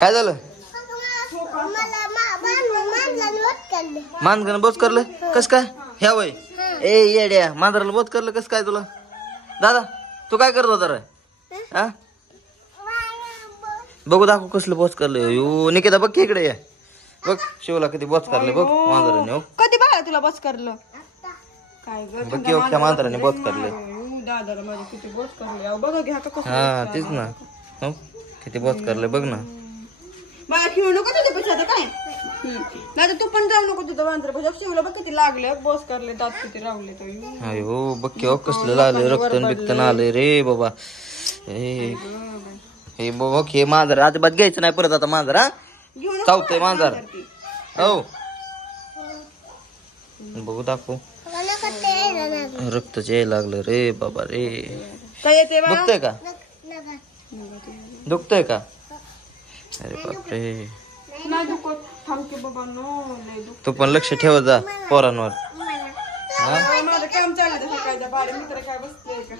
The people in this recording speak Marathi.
काय झालं? मांजरानं बोच करलं कस काय? ह्या वय ए येड्या मांजराला बोच करलं कस काय तुला? दादा तू काय करत होता रे? हा बघू दाखव कसलं बोच करलं. यो निकिता बघ की इकडे ये. बघ शिवला किती बोच करले बघ मांजराने. हो कधी बघा तुला बोच करलं काय बघ की त्या मांजराने बोच करले. दादाला माझे किती बोच करले बघा घ्या का कसं. हा तेच ना. हो किती बोच करले बघ ना. मला खेळू नको तुझ्या पैसे आता काय नाही तू पण जाऊ नको तुझं मांजर पैसे शिवला बघ किती लागले बोच करले दात किती रावले तर. अयो बघ की कसलं लागले रक्तन बिक्तन आले रे बाबा. हे बघ हे मांजर अजिबात घ्यायचं नाही परत आता मांजर. हा चावतंय मांजर. हो बघू दाखव रक्तच यायला लागलं रे बाबा रे. काय येते दुखतंय का? दुखतंय का? अरे बापरे नाही दुखत थांबके बाबा नो तू पण लक्ष ठेवत जा पोरांवर. माझं काम चाललं सकाळच्या बारे मित्र काय बसते का